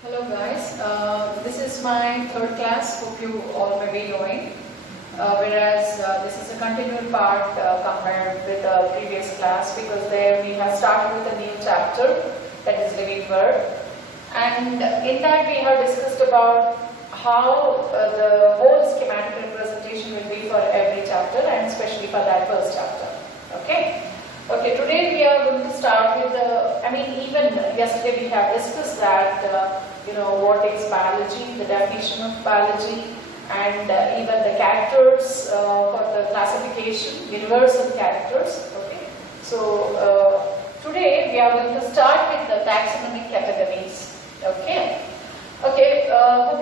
Hello guys, this is my third class, hope you all may be knowing, whereas this is a continual part compared with the previous class, because there we have started with a new chapter, that is living word, and in that we have discussed about how the whole schematic representation will be for every chapter and especially for that first chapter. Okay, today we are going to start with even yesterday we have discussed that, what is biology, the definition of biology, and even the characters for the classification, universal characters. Okay, so today we are going to start with the taxonomic categories. Okay, hope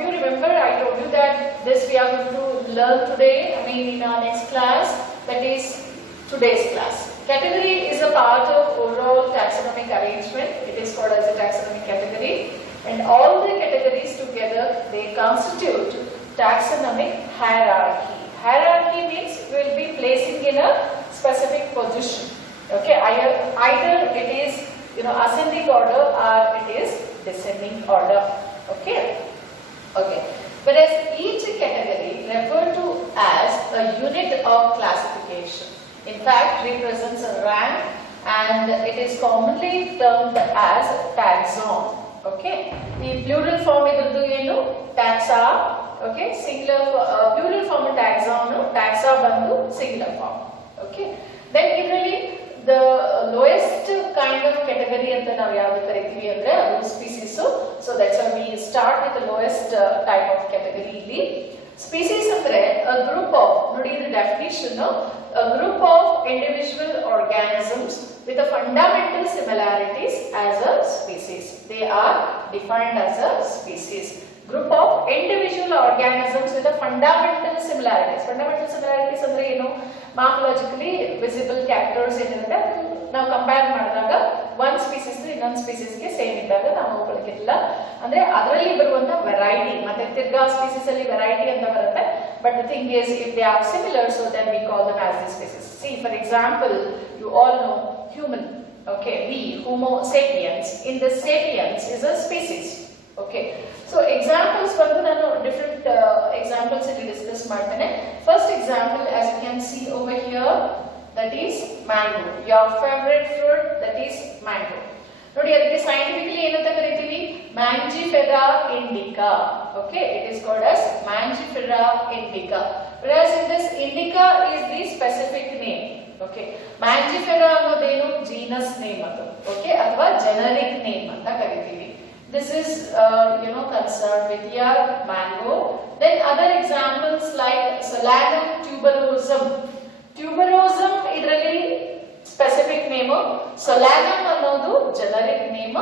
you remember I told you that this we are going to learn today, in our next class, that is today's class. Category is a part of overall taxonomic arrangement. It is called as a taxonomic category, and all the categories together they constitute taxonomic hierarchy. Hierarchy means we will be placing in a specific position. Okay, either it is ascending order or it is descending order. Okay. Whereas each category referred to as a unit of classification. In fact, represents a rank, and it is commonly termed as taxon. Okay, the plural form idradu enu taxa. Okay, singular plural form taxon, taxa bandu singular form. Okay, then generally the lowest kind of category anta ನಾವು ಯಾವುದು ಕರೀತೀವಿ ಅಂದ್ರೆ ಅದು species. So that's why we start with the lowest type of category ಇಲ್ಲಿ. Species ಅಂದ್ರೆ a group of, ನೋಡಿ the definition, a group of individual organisms with a fundamental similarities as a species. They are defined as a species. Group of individual organisms with a fundamental similarities. Fundamental similarities ಅಂದ್ರೆ ಏನು? Morphologically visible characters ಏನಿರುತ್ತೆ ನಾವು compare ಮಾಡಿದಾಗ one species ಇನ್ನೊಂದು species ಗೆ same ಇದ್ದಾಗ ನಾವು ಹೋಗಲಿಕ್ಕಿಲ್ಲ. ಅಂದ್ರೆ ಅದರಲ್ಲಿ ಬರುವಂತ ವೆರೈಟಿ, ಮತ್ತೆ ತಿರ್ಗಾ ಸ್ಪೀಸೀಸ್ ಅಲ್ಲಿ ವೆರೈಟಿ ಅಂತ ಬರುತ್ತೆ. But the thing is, if they are similar, so then we call them as the species. See, for example, you all know human. Okay, we, Homo sapiens. In the sapiens is a species. Okay, so examples ಬಂದು ನಾನು different examples ಇಲ್ಲಿ discuss ಮಾಡ್ತೇನೆ. First example, as you can see over here, that is mango. Your favorite fruit, that is mango. ನೋಡಿ ಅದಕ್ಕೆ scientifically ಏನಂತ ಕರೀತೀವಿ? Mangifera Indica. Okay, it is called as Mangifera Indica. Whereas in this indica is the specific name. Okay, Mangifera ಅನ್ನೋದೇನು genus name ಅದು. Okay, ಅಥವಾ generic name ಅಂತ ಕರೀತೀವಿ. This is concerned with your mango. Then other examples like Solanum tuberosum. Tuberosum ಇದರಲ್ಲಿ specific name, Solanum ಅನ್ನೋದು generic name.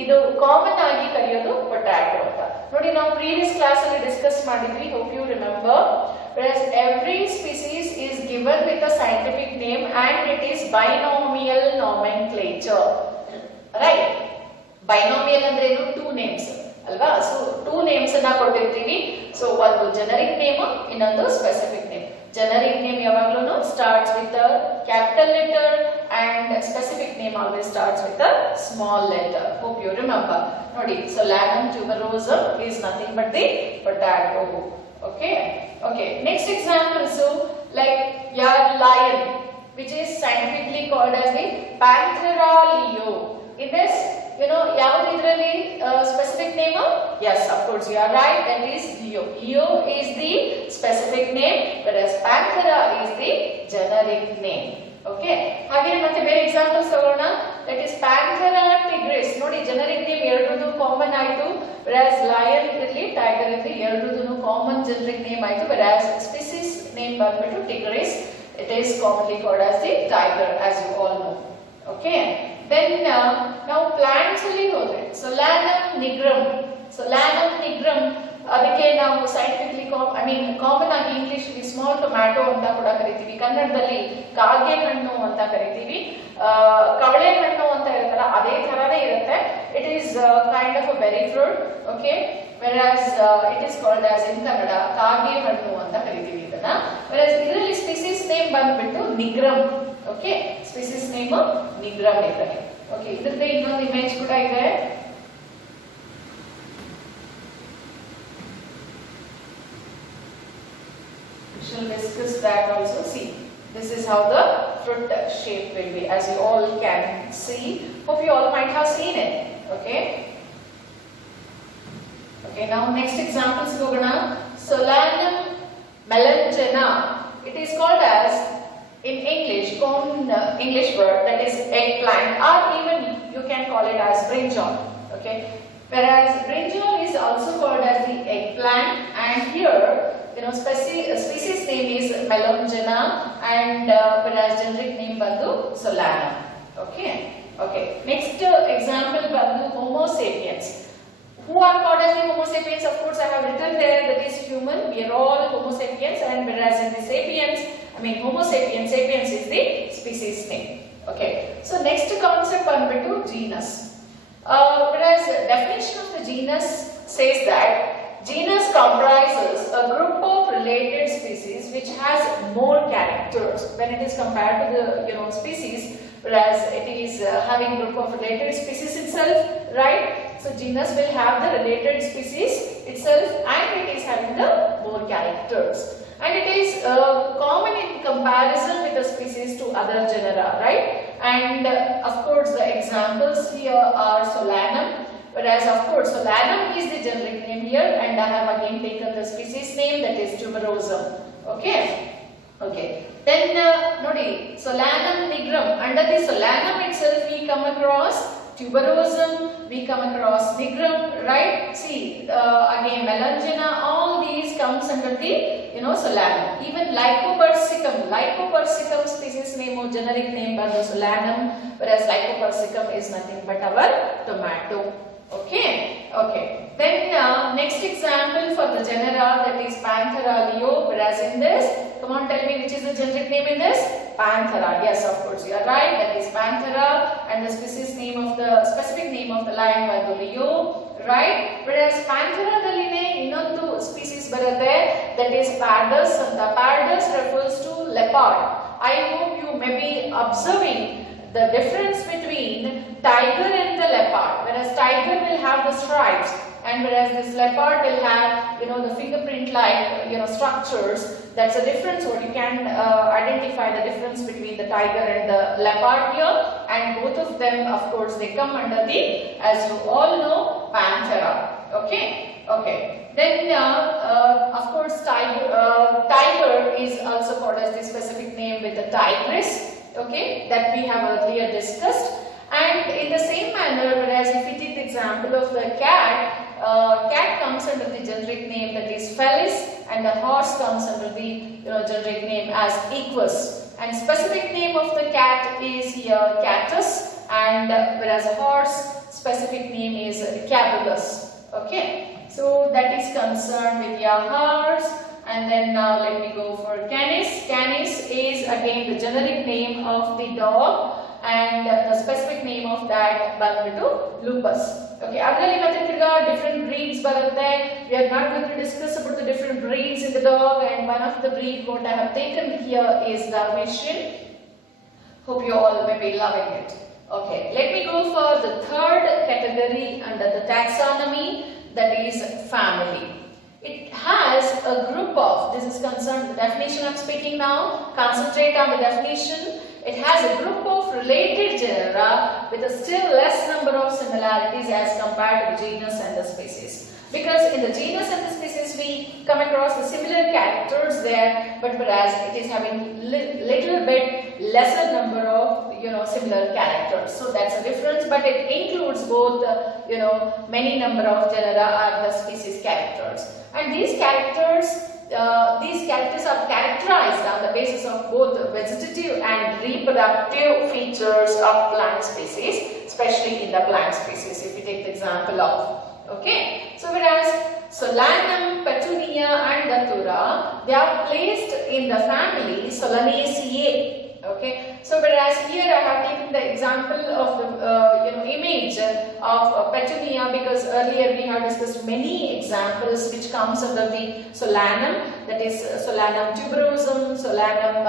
ಇದು common ಆಗಿ ಕರೆಯೋದು potato ಅಂತ. ನೋಡಿ ನಾವು ಪ್ರೀವಿಯಸ್ ಕ್ಲಾಸ್ ಅಲ್ಲಿ ಡಿಸ್ಕಸ್ ಮಾಡಿದ್ವಿ, hope you remember. Whereas every species is given with a scientific name and it is binomial nomenclature. Right? Binomial ಅಂದ್ರೆ ಏನು? Two names ಅಲ್ವಾ? So two names ಅನ್ನ ಕೊಟ್ಟಿರ್ತೀವಿ. So ಒಂದು generic name, ಇನ್ನೊಂದು specific name. Generic name ಯಾವಾಗಲೂ starts with a capital letter and specific name always starts with a small letter. Hope you remember. ನೋಡಿ, Solanum tuberosum is nothing but the potato. Okay. Next example, so like your lion, which is scientifically called as the Panthera leo. In this, ಯಾವುದು ಇದರಲ್ಲಿ specific name? Yes, of course you are right, that is Leo. Leo is the specific name, whereas Panthera is the generic name. Okay, ಹಾಗೆ ಮತ್ತೆ ಬೇರೆ examples ತಗೋಣ. that is Panthera tigris. ನೋಡಿ generic name ಎರಡರದ್ದು common ಆಯಿತು, whereas lion ಇರಲಿ tiger ಇರಲಿ ಎರಡರದ್ದು common generic name ಆಯಿತು, whereas species name ಬಂದ್ಬಿಟ್ಟು tigris, it is commonly called as the tiger, as you all know. Okay, then now plants ಅಲ್ಲಿ ಹೋದ್ರೆ Solanum nigrum. Solanum nigrum ಅದಕ್ಕೆ ನಾವು scientifically common ಆಗಿ English ಅಲ್ಲಿ ಸ್ಮಾಲ್ ಟೊಮ್ಯಾಟೊ ಅಂತ ಕೂಡ ಕರಿತೀವಿ, ಕನ್ನಡದಲ್ಲಿ ಕಾಗೆ ಹಣ್ಣು ಅಂತ ಕರಿತೀವಿ. ಕವಳೆ ಹಣ್ಣು ಅಂತ ಇರುತ್ತಲ್ಲ ಅದೇ ತರನೇ ಇರುತ್ತೆ. It is kind of a berry fruit. Okay, whereas it is called as in Kannada ಕಾಗೆ ಹಣ್ಣು ಅಂತ ಕರಿತೀವಿ ಇದನ್ನ. whereas ಇದರಲ್ಲಿ ಸ್ಪೀಸೀಸ್ ನೇಮ್ ಬಂದ್ಬಿಟ್ಟು ನಿಗ್ರಮ್. ಓಕೆ, ಸ್ಪೀಸೀಸ್ ನೇಮ್ ನಿಗ್ರಮ್ ಇದೆ. ಓಕೆ, ಇದರದ್ದು ಇನ್ನೊಂದು ಇಮೇಜ್ ಕೂಡ ಇದೆ. We shall discuss that also. See, this is how the fruit shape will be, as you all can see. Hope you all might have seen it. Okay. Okay, now next examples Gogana. Solanum melangena. It is called as, in English, common English word, that is eggplant, or even you can call it as brinjal. Okay. Whereas brinjal is also called as the eggplant, and here species name is melangena, and whereas generic name bandu solanum. Okay. Okay. Next example bandu Homo sapiens. Who are called as the Homo sapiens? Of course, I have written there that is human. We are all Homo sapiens, and whereas in the sapiens, Homo sapiens, sapiens is the species name. Okay. So next concept bandu genus. Whereas definition of the genus says that genus comprises a group of related species which has more characters when it is compared to the species, whereas it is having group of related species itself, right? So genus will have the related species itself, and it is having the more characters, and it is common in comparison with the species to other genera, right? And of course the examples here are Solanum, whereas of course Solanum is the generic name here, and I have again taken the species name, that is Tuberosum. Okay. Okay. Then nodi Solanum nigrum. Under the Solanum itself we come across Tuberosum, we come across nigrum, right? See, again melangena, all these comes under the Solanum. Even Lycopersicum species name or generic name by the Solanum, whereas Lycopersicum is nothing but our tomato. Okay. Okay. Then next example for the genera, that is Panthera leo, whereas in this, come on, tell me which is the generic name in this? Panthera. Yes, of course you are right. That is Panthera, and the specific name of the lion by the leo, right? Whereas Panthera daline innondu species barate, that is Pardus. The Pardus refers to leopard. I hope you may be observing the difference between tiger and the leopard. Whereas tiger will have the stripes, and whereas this leopard will have the fingerprint like structures. That's a difference. What you can identify the difference between the tiger and the leopard here, and both of them, of course, they come under the, as you all know, Panthera. Okay. Okay. Then of course tiger is also called as the specific name with the tigris. Okay, that we have earlier discussed. And in the same manner, whereas if we take the example of the cat, cat comes under the generic name, that is Felis, and the horse comes under the generic name as Equus. And specific name of the cat is here Catus, and whereas a horse specific name is Cabulus. Okay, so that is concerned with your horse. And then now let me go for Canis. Canis is again the generic name of the dog, and the specific name of that bandu Lupus. Okay, different breeds baratte. We are not going to discuss about the different breeds in the dog, and one of the breed what I have taken here is Dalmatian. Hope you all may be loving it. Okay, let me go for the third category under the taxonomy, that is family. It has a group of, this is concerned, the definition I am speaking now, concentrate on the definition. It has a group of related genera with a still less number of similarities as compared to the genus and the species. Because in the genus and the species we come across the similar characters there, but whereas it is having little bit lesser number of similar characters. So that's a difference, but it includes both many number of genera and the species characters. And these characters are characterized on the basis of both vegetative and reproductive features of plant species, especially in the plant species, if we take the example of. Okay, so whereas Solanum, Petunia and Datura, they are placed in the family Solanaceae. Okay, so whereas here I have taken the example of the image of Petunia, because earlier we have discussed many examples which comes under the Solanum, that is Solanum tuberosum, Solanum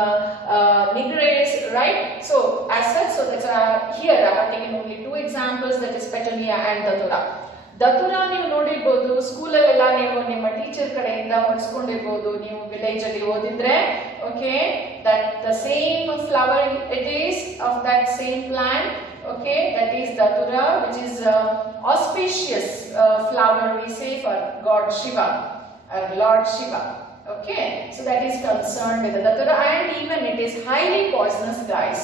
nigris, right? So as such, so that's here I have taken only two examples, that is Petunia and Datura. ದತುರ ನೀವು ನೋಡಿರ್ಬೋದು, ಸ್ಕೂಲಲ್ಲೆಲ್ಲ ನೀವು ನಿಮ್ಮ teacher ಕಡೆಯಿಂದ ಹೊಡ್ಸ್ಕೊಂಡಿರ್ಬೋದು, ನೀವು village ಅಲ್ಲಿ ಓದಿದ್ರೆ. Okay, that the same flower it is of that same plant. Okay, that is datura, which is auspicious flower we say for God Shiva or Lord Shiva. Okay, so that is concerned with the datura, and even it is highly poisonous, guys.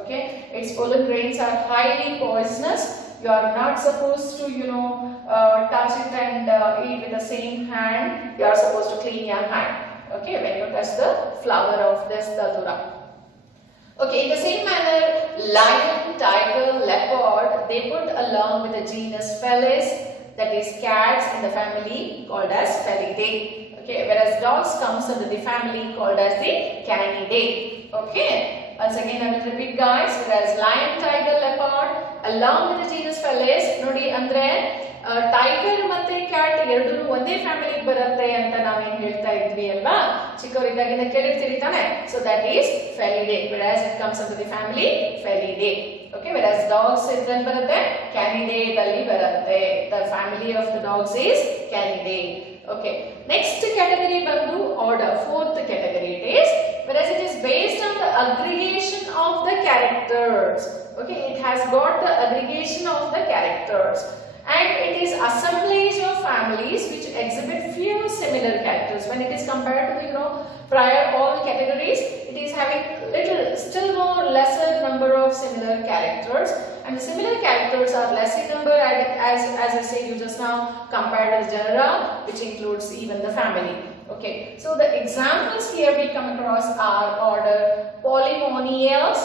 Okay, its pollen grains are highly poisonous. You are not supposed to, touch it and eat with the same hand. You are supposed to clean your hand. Okay, when you touch the flower of this datura. Okay, in the same manner, lion, tiger, leopard, they put along with the genus Felis, that is cats in the family called as Felidae. Okay, whereas dogs comes under the family called as the Canidae. Okay, once again I will repeat, guys. Whereas lion, tiger, leopard along with the genus Felis, nodi andre tiger ಮತ್ತೆ cat ಎರಡೂ ಒಂದೇ ಫ್ಯಾಮಿಲಿಗೆ ಬರುತ್ತೆ ಅಂತ ನಾವೇನ್ ಹೇಳ್ತಾ ಇದ್ವಿ ಅಲ್ವಾ, ಚಿಕ್ಕವರಿದ್ದಾಗಿಂದ ಕೇಳಿರ್ತೀರಿ ತಾನೆ. So that is Felidae, whereas it comes under the family Felidae. Okay, whereas dogs ಇದ್ರಲ್ಲಿ ಬರುತ್ತೆ Canidae ದಲ್ಲಿ ಬರುತ್ತೆ. The family of the dogs is Canidae. Okay, next category ಬಂದು order, fourth category it is, whereas it is based on the aggregation of the characters. Okay, it has got the aggregation of the characters. And it is assemblage of families which exhibit few similar characters. When it is compared to prior all categories, it is having still more lesser number of similar characters, and the similar characters are less in number as I said you just now, compared with genera, which includes even the family. Okay, so the examples here we come across are order Polymoniales,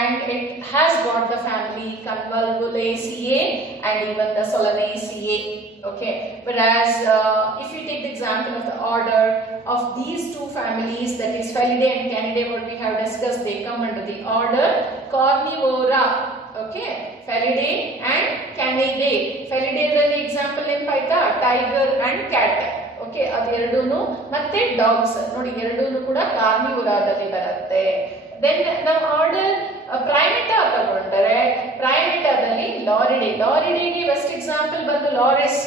and it has got the family Convolvulaceae and even the Solanaceae. Okay, whereas if we take the example of the order of these two families, that is Felidae and Canidae, what we have discussed, they come under the order Carnivora. Okay, Felidae and Canidae. Felidae ರಲ್ಲಿ example ಏನು ಆಯ್ತಾ, tiger and cat. Okay, ಅದೆರಡೂನು ಮತ್ತೆ dogs ನೋಡಿ, ಎರಡೂನು ಕೂಡ ಕಾರ್ನಿವೋರಾದಲ್ಲಿ ಬರುತ್ತೆ. Then ನಾವು order ಪ್ರೈಮೇಟಾ ತಗೊಂಡರೆ, ಪ್ರೈಮೇಟಾದಲ್ಲಿ ಲಾರಿಡೇಗೆ best example ಬಂದು ಲಾರಿಸ್.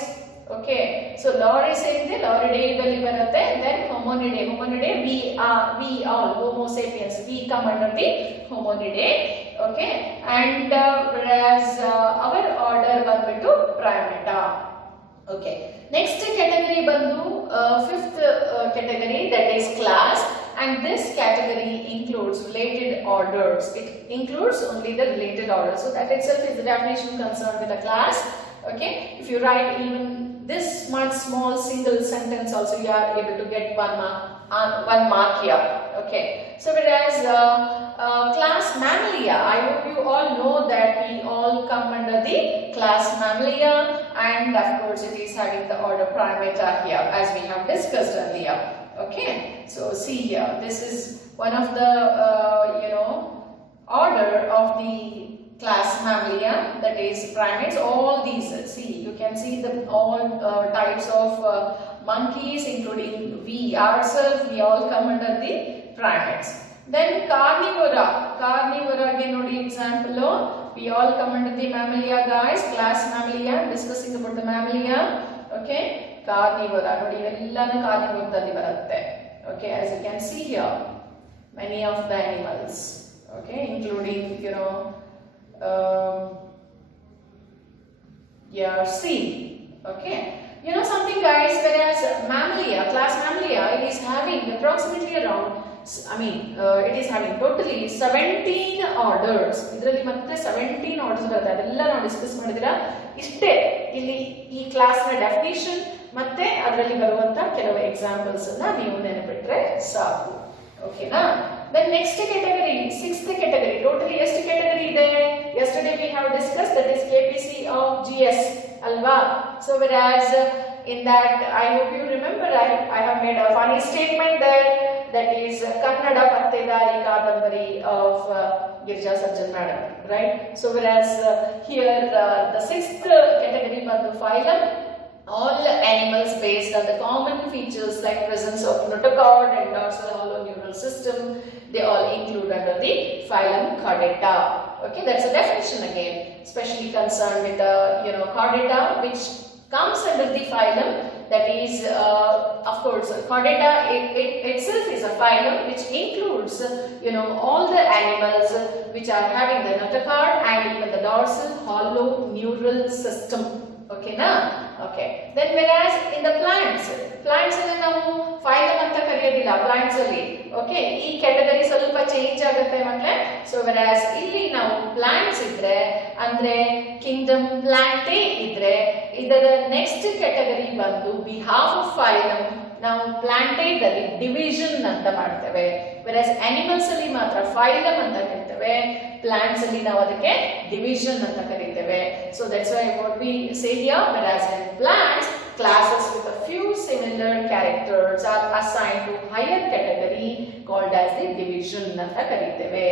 ಓಕೆ, ಸೊ ಲಾರಿಸ್ ಏನಿದೆ ಲಾರಿಡೇದಲ್ಲಿ ಬರುತ್ತೆ. Then Hominidae we all Homo sapiens, we come under the Hominidae. Okay, and whereas our order ಬಂದ್ಬಿಟ್ಟು ಪ್ರೈಮೇಟಾ. Okay, next category bandu fifth category, that is class, and this category includes related orders. It includes only the related orders, so that itself is the definition concerned with a class. Okay, if you write even this much small single sentence also, you are able to get one mark here. Okay, so whereas class Mammalia, I hope you all know that we all come under the class Mammalia, and of course it is having the order Primata here, as we have discussed earlier. Okay, so see here, this is one of the order of the class Mammalia, that is primates. All these, see, you can see the all types of monkeys, including we ourselves, we all come under the primates. Then carnivora ge nodi example, we all come under the Mammalia, guys, class Mammalia, discussing about the Mammalia. Okay, carnivora nodi ellanu carnivore dalli barutte. Okay, as you can see here, many of the animals, okay, including sea. Okay, something, guys, whereas Mammalia, class Mammalia, it is having approximately around, it is having totally 17 orders. ಇದರಲ್ಲಿ ಮತ್ತೆ 17 orders ಬರುತ್ತೆ. ಅದೆಲ್ಲ ನಾವು discuss ಮಾಡಿದಿರಾ. ಇಷ್ಟೇ ಇಲ್ಲಿ ಈ class ನ definition ಮತ್ತೆ ಅದರಲ್ಲಿ ಬರುವಂತ ಕೆಲವು ಎಕ್ಸಾಂಪಲ್ಸ್ ಅನ್ನ ನೀವು ನೆನಪಿಟ್ರೆ ಸಾಕು. ಓಕೆನಾ? Then next category, sixth category. Totally ಎಷ್ಟು category ಇದೆ? Yesterday we have discussed, that is KPC of GS alva. So whereas in that, I hope you remember, I have made a funny statement there, that is Kannada Pattedari Kadanbari of Girja Sajjan Madam, right? So whereas here the sixth category bandu phylum, all animals based on the common features like presence of notochord and dorsal hollow neural system, they all include under the phylum Chordata. Okay, that's a definition again, especially concerned with the chordata, which comes under the phylum that is of course Chordata itself is a phylum which includes all the animals which are having the notochord and even the dorsal hollow neural system. Okay na? Okay. Then whereas in the plants ಅಲ್ಲಿ ನಾವು phylum ಅಂತ ಕರೆಯೋದಿಲ್ಲ plants ಅಲ್ಲಿ. Okay, ಈ category ಸ್ವಲ್ಪ change ಆಗುತ್ತೆ ಮಕ್ಕಳೇ. So whereas ಇಲ್ಲಿ ನಾವು plants ಇದ್ರೆ ಅಂದ್ರೆ kingdom Plantae ಇದ್ರೆ ಇದರ next category ಬಂದು behalf of phylum ನಾವು Plantae ದಲ್ಲಿ division ಅಂತ ಮಾಡ್ತೇವೆ. Whereas animals ಅಲ್ಲಿ ಮಾತ್ರ phylum ಅಂತ ಕರೀತೇವೆ, plants ಅಲ್ಲಿ ನಾವು ಅದಕ್ಕೆ division ಅಂತ ಕರೀತೇವೆ. So that's why what we say here, whereas in plants classes with a few similar characters are assigned to higher category called as the division anta kariteve.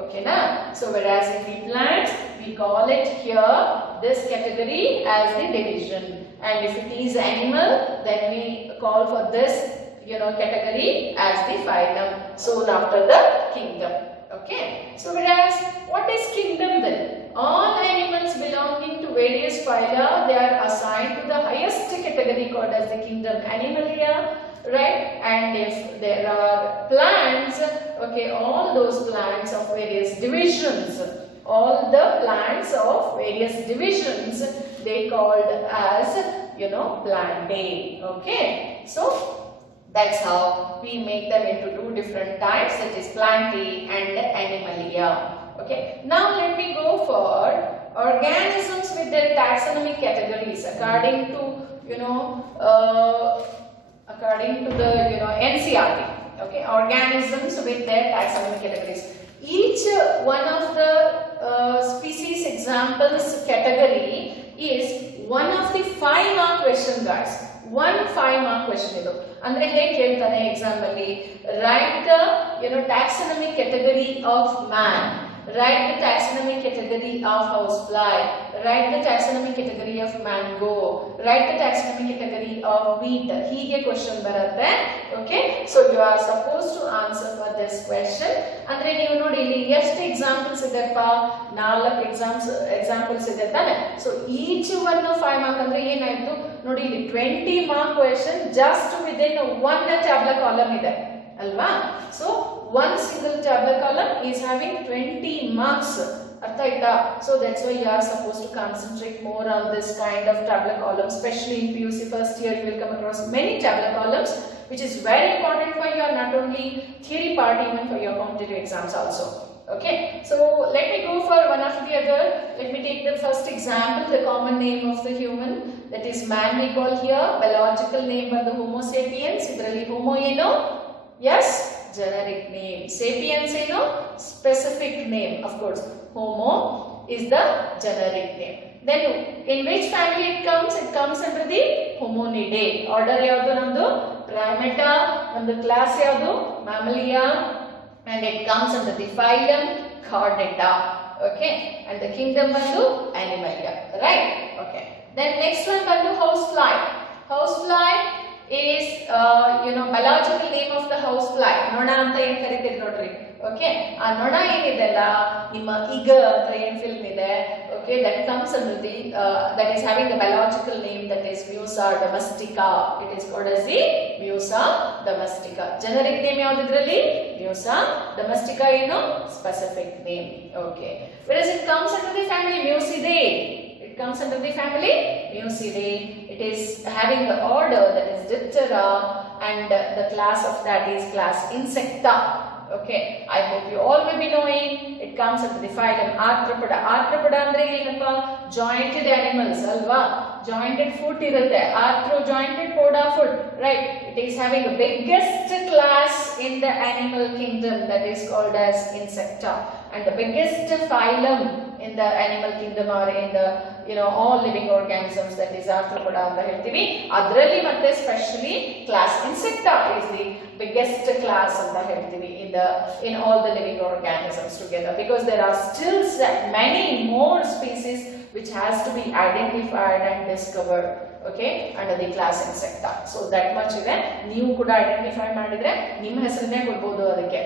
Okay na? So whereas in the plants we call it here this category as the division, and if it is animal then we call for this category as the phylum, soon after the kingdom. Okay, so whereas what is kingdom then? All animals belonging to various phyla, they are assigned to the highest category called as the kingdom Animalia, right? And if there are plants, okay, all those plants of various divisions, all the plants of various divisions, they called as Plantae. Okay, so that's how we make them into two different types, that is Plantae and Animalia. Okay, now let me go for organisms with their taxonomic categories according to the NCERT. Okay, organisms with their taxonomic categories. Each one of the species examples category is one of the 5-mark question, guys. 1 5-mark question idu andre hege keltane exam alli, write the taxonomic category of man, write the taxonomic category of housefly, write the taxonomic category of mango, write the taxonomic category of wheat. Hige question baratte. Okay, so you are supposed to answer for this question. Andre ನೀವು ನೋಡಿ ಇಲ್ಲಿ ಎಷ್ಟು examples ಇದೆಪ್ಪ, 4 examples ಇದೆ ತಾನೆ. So each one 5 mark ಅಂದ್ರೆ ಏನಾಯ್ತು ನೋಡಿ, ಇಲ್ಲಿ 20 mark question just within 1 tablet column ಇದೆ ಅಲ್ವಾ. So one single tabular column is having 20 marks. Artha aita? So that's why you are supposed to concentrate more on this kind of tabular columns, especially in PUC first year you will come across many tabular columns, which is very important for your not only theory part, even for your competitive exams also. Okay, so let me go for one after the other. Let me take the first example, the common name of the human, that is man we call here. Biological name for the Homo sapiens. Idralli Homo eno? Yes, generic name. Sapiens specific name. Of course, Homo is the generic name. Then in which family it comes? It comes under the Hominidae. Order yavadu namdu? Primata. Namdu class yavadu? Mammalia. And it comes under the phylum Chordata. Okay, and the kingdom bandu Animalia. Right? Okay. Then next one bandu housefly. Housefly is biological name of the housefly. Nona anta ಏನು ಕರೀತೀವಿ ನೋಡ್ರಿ. Okay, ಆ ನೊಣ ಏನಿದೆಲ್ಲ ನಿಮ್ಮ ಈಗ ಅಂತ ಏನು ಫಿಲ್ಮ್ ಇದೆ, okay, that comes under the that is having the biological name, that is Musa domestica. It is called as the Musa domestica. Generic name ಯಾವುದು ಇದರಲ್ಲಿ? Musa domestica ಏನು? Specific name. Okay, whereas it comes under the family Musidae. It comes under the family Musidae. It is having the order, that is Diptera, and the class of that is class Insecta. Okay, I hope you all will be knowing. It comes under the phylum Arthropoda. Arthropoda andre ಏನಪ್ಪ? Jointed animals alva. Jointed foot irutte. Arthro jointed, poda foot. Right. It is having the biggest class in the animal kingdom, that is called as Insecta, and the biggest phylum in the animal kingdom or in the all living organisms, that is Arthropoda anta ಹೇಳ್ತೀವಿ. ಅದರಲ್ಲಿ ಮತ್ತೆ specially class Insecta is the biggest class anta ಹೇಳ್ತೀವಿ in all the living organisms together, because there are still many more species which has to be identified and discovered, okay, under the class Insecta. So that much ಇದೆ. ನೀವು ಕೂಡ identify ಮಾಡಿದ್ರೆ ನಿಮ್ಮ ಹೆಸರನ್ನೇ ಕೊಡಬಹುದು ಅದಕ್ಕೆ.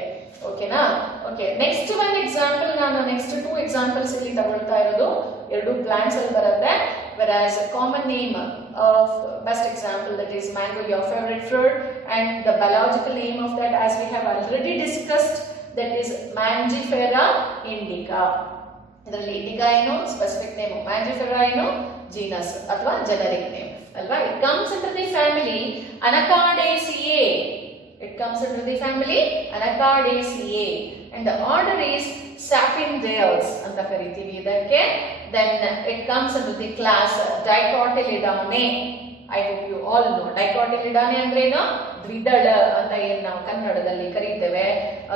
ಓಕೆನಾ? Okay, next ಒಂದು example, ನಾನು ನೆಕ್ಸ್ಟ್ 2 ಎಕ್ಸಾಂಪಲ್ಸ್ ಇಲ್ಲಿ ತಗೊಳ್ತಾ ಇರೋದು. 2 ಪ್ಲಾಂಟ್ಸ್ ಅಲ್ಲಿ ಬರುತ್ತೆ. whereas common name best example, that is mango, your favorite fruit, and the biological name of that, as we have already discussed, that is Mangifera Indica. Indica eno specific name, Mangifera eno genus athwa generic name. It comes into the family Anacardaceae. It comes into the family Anacardaceae, and the order is Sapindales anta kariತೀವಿ ಇದಕ್ಕೆ. Then it comes into the class Dicotyledone. I hope you all know Dicotyledone ಅಂದ್ರೆ ಏನು, ದ್ವಿದಳ ಅಂತ ಏನು ನಾವು ಕನ್ನಡದಲ್ಲಿ ಕರೀತೇವೆ,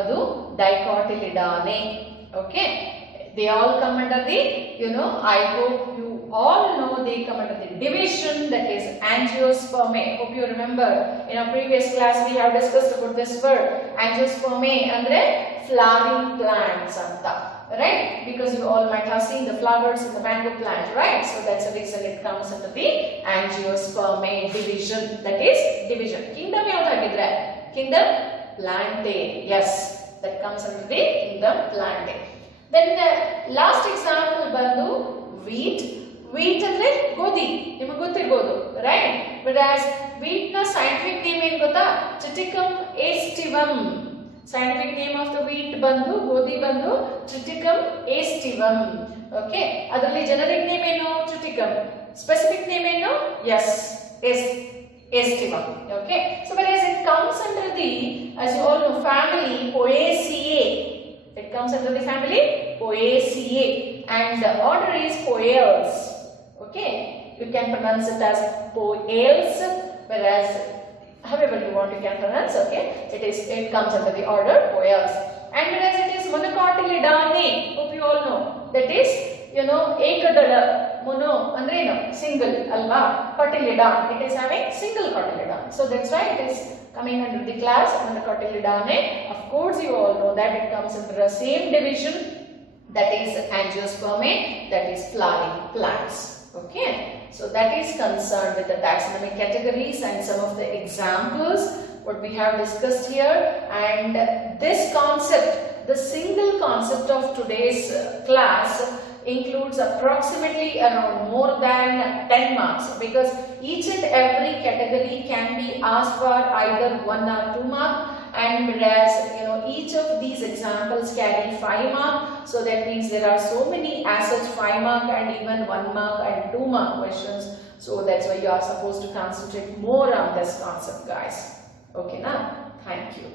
ಅದು Dicotyledone. Okay, they all come under the, I hope you all know, they come under the division that is Angiospermae. Hope you remember in our previous class we have discussed about this word Angiospermae andre flowering plants anta, right? Because you all might have seen the flowers in the mango plant, right? So that's the reason it comes under the Angiospermae division, that is division. Kingdom yaudagidre, kingdom Plantae. Yes, that comes under the kingdom Plantae. Then the last example bandu wheat. Wheat andre ಗೋಧಿ, ನಿಮಗೆ ಗೊತ್ತಿರಬಹುದು, right? Whereas wheat na scientific name ಏನು ಗೊತ್ತಾ, Triticum aestivum. Scientific name of the wheat ಬಂದು, ಗೋಧಿ ಬಂದು Triticum aestivum. Okay, ಅದರಲ್ಲಿ generic name ಏನು, Triticum. Specific name ಏನು, yes, aestivum. Okay, so whereas it comes under the, as you all know, family Poaceae. It comes under the family Poaceae, and the order is Poales. Okay, you can pronounce it as Poales, whereas however you want you can pronounce. Okay, it comes under the order Poales, and whereas it is Monocotyledone. Hope you all know that is, ekadala. Mono andre no single alva, cotyledon, it is having single cotyledon, so that's why it is coming under the class Monocotyledone. Of course you all know that it comes under the same division, that is Angiospermae, that is flowering plants. Okay, so that is concerned with the taxonomic categories and some of the examples what we have discussed here. And this concept, the single concept of today's class, includes approximately around more than 10 marks, because each and every category can be asked for either 1 or 2 marks, and whereas each of these examples carry 5 marks, so that means there are so many as such 5 mark and even 1 mark and 2 mark questions. So that's why you are supposed to concentrate more on this concept, guys. Okay, now thank you.